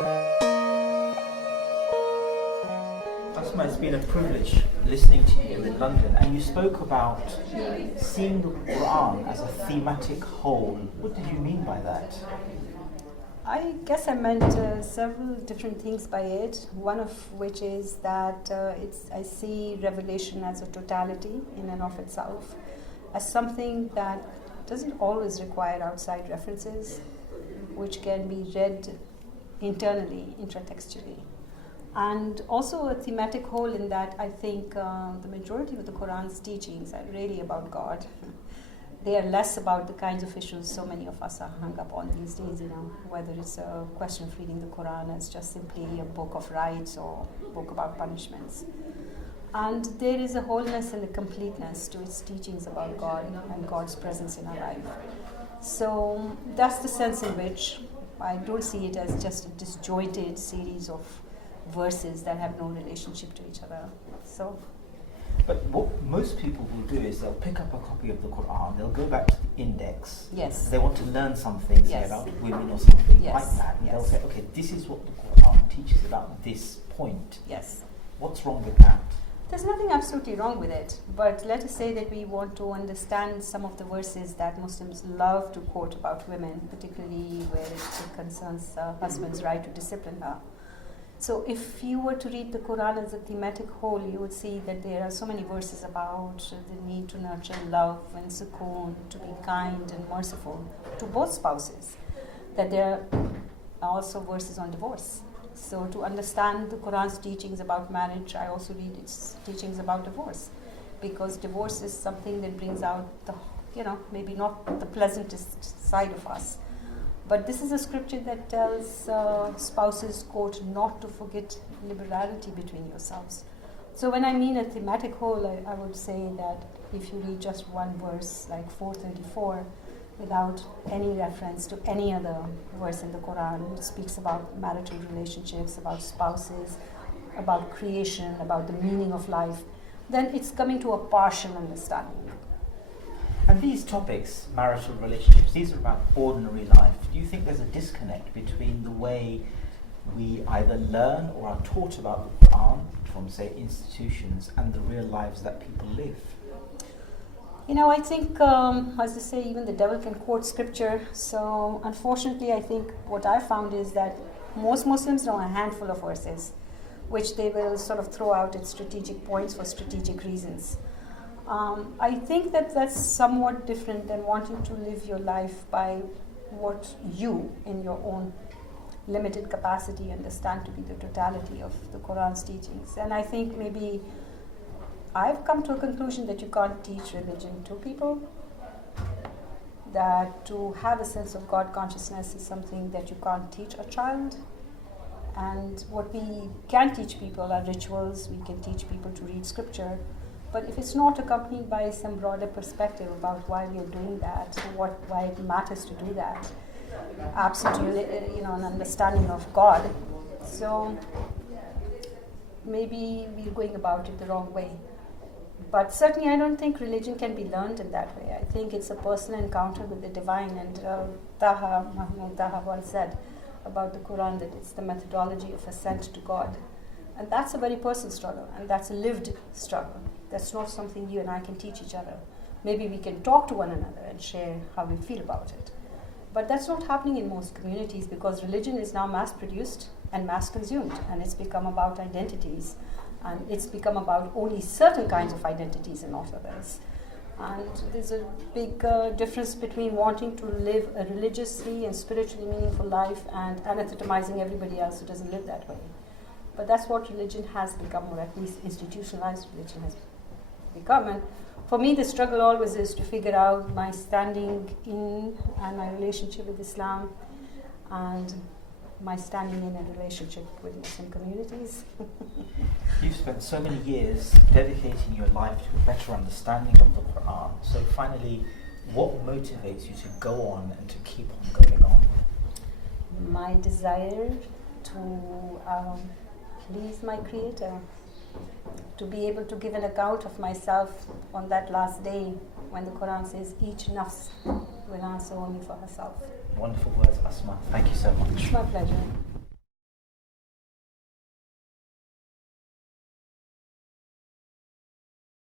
Asma, it's been a privilege listening to you in London, and you spoke about seeing the Qur'an as a thematic whole. What did you mean by that? I guess I meant several different things by it, one of which is that I see revelation as a totality in and of itself, as something that doesn't always require outside references, which can be read internally, intratextually. And also a thematic whole in that I think the majority of the Quran's teachings are really about God. They are less about the kinds of issues so many of us are hung up on these days, whether it's a question of reading the Quran as just simply a book of rights or a book about punishments. And there is a wholeness and a completeness to its teachings about God and God's presence in our life. So that's the sense in which I don't see it as just a disjointed series of verses that have no relationship to each other. But what most people will do is they'll pick up a copy of the Qur'an, they'll go back to the index. Yes. They want to learn something, say Yes. about women or something Yes. like that. And Yes. they'll say, okay, this is what the Qur'an teaches about this point. Yes. What's wrong with that? There's nothing absolutely wrong with it, but let us say that we want to understand some of the verses that Muslims love to quote about women, particularly where it concerns a husband's right to discipline her. So if you were to read the Quran as a thematic whole, you would see that there are so many verses about the need to nurture love and sukoon, to be kind and merciful to both spouses, that there are also verses on divorce. So to understand the Quran's teachings about marriage, I also read its teachings about divorce, because divorce is something that brings out the, maybe not the pleasantest side of us. But this is a scripture that tells spouses, quote, not to forget liberality between yourselves. So when I mean a thematic whole, I would say that if you read just one verse, like 434, without any reference to any other verse in the Quran, it speaks about marital relationships, about spouses, about creation, about the meaning of life, then it's coming to a partial understanding. And these topics, marital relationships, these are about ordinary life. Do you think there's a disconnect between the way we either learn or are taught about the Quran from, say, institutions and the real lives that people live? I think, as I say, even the devil can quote scripture. So unfortunately, I think what I found is that most Muslims know a handful of verses, which they will sort of throw out at strategic points for strategic reasons. I think that that's somewhat different than wanting to live your life by what you, in your own limited capacity, understand to be the totality of the Quran's teachings. And I think maybe I've come to a conclusion that you can't teach religion to people, that to have a sense of God consciousness is something that you can't teach a child. And what we can teach people are rituals, we can teach people to read scripture. But if it's not accompanied by some broader perspective about why we are doing that, why it matters to do that, absent an understanding of God, so maybe we're going about it the wrong way. But certainly I don't think religion can be learned in that way. I think it's a personal encounter with the divine, and Mahmoud Taha once said about the Quran that it's the methodology of ascent to God. And that's a very personal struggle, and that's a lived struggle. That's not something you and I can teach each other. Maybe we can talk to one another and share how we feel about it. But that's not happening in most communities, because religion is now mass-produced and mass-consumed, and it's become about identities, and it's become about only certain kinds of identities and not others. And there's a big difference between wanting to live a religiously and spiritually meaningful life and anathematizing everybody else who doesn't live that way. But that's what religion has become, or at least institutionalized religion has become. And for me, the struggle always is to figure out my standing in and my relationship with Islam, and my standing in a relationship with Muslim communities. You've spent so many years dedicating your life to a better understanding of the Quran. So finally, what motivates you to go on and to keep on going on? My desire to please my Creator, to be able to give an account of myself on that last day when the Quran says each nafs will answer only for herself. Wonderful words, Asma. Thank you so much. It's my pleasure.